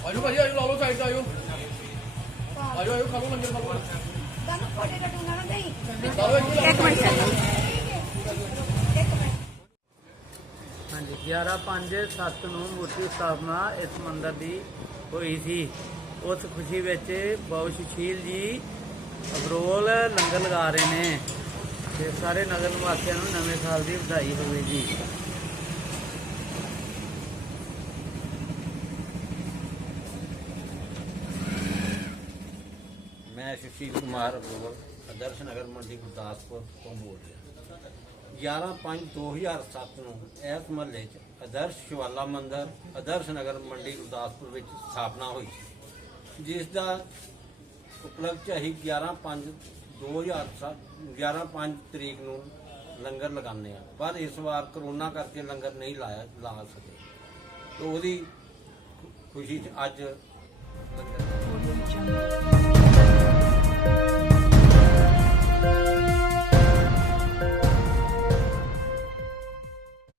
ਆਜੋ ਭਾਜੀ ਆਜੋ ਲਾ ਲਓ ਸਾਈਡ ਤੇ ਆਜੋ। ਆਜੋ ਆਜੋ ਖਾ ਲਓ ਲੰਗਰ ਖਾ ਲਓ। ਇੱਕ ਮਿੰਟ ਹਾਂਜੀ 11 5 7 ਨੂੰ ਮੂਰਤੀ ਸਥਾਪਨਾ ਇਸ ਮੰਦਰ ਦੀ ਹੋਈ ਸੀ। ਉਸ ਖੁਸ਼ੀ ਵਿੱਚ ਬਾਬੂ ਸੁਸ਼ੀਲ ਜੀ ਅਬਰੋਲ ਲੰਗਰ ਲਗਾ ਰਹੇ ਨੇ ਤੇ ਸਾਰੇ ਨਗਰ ਨਿਵਾਸੀਆਂ ਨੂੰ ਨਵੇਂ ਸਾਲ ਦੀ ਵਧਾਈ ਹੋਵੇ ਜੀ। ਮੈਂ ਸੁਸ਼ੀਲ ਕੁਮਾਰ ਅਬਰੋਲ ਅਦਰਸ਼ ਨਗਰ ਮੰਡੀ ਗੁਰਦਾਸਪੁਰ ਤੋਂ ਬੋਲ ਰਿਹਾ। 11/5/2007 ਨੂੰ ਇਸ ਮਹੱਲੇ 'ਚ ਆਦਰਸ਼ ਸ਼ਿਵਾਲਾ ਮੰਦਰ, ਆਦਰਸ਼ ਨਗਰ ਮੰਡੀ ਗੁਰਦਾਸਪੁਰ ਵਿੱਚ ਸਥਾਪਨਾ ਹੋਈ ਜਿਸ ਦਾ ਉਪਲਬਧ ਅਸੀਂ 11/5/2007 11/5 ਤਰੀਕ ਨੂੰ ਲੰਗਰ ਲਗਾਉਂਦੇ ਆ ਪਰ ਇਸ ਵਾਰ ਕਰੋਨਾ ਕਰਕੇ ਲੰਗਰ ਨਹੀਂ ਲਾਇਆ, ਲਾ ਸਕੇ। ਤੇ ਉਹਦੀ ਖੁਸ਼ੀ 'ਚ ਅੱਜ ਲੰਗਰ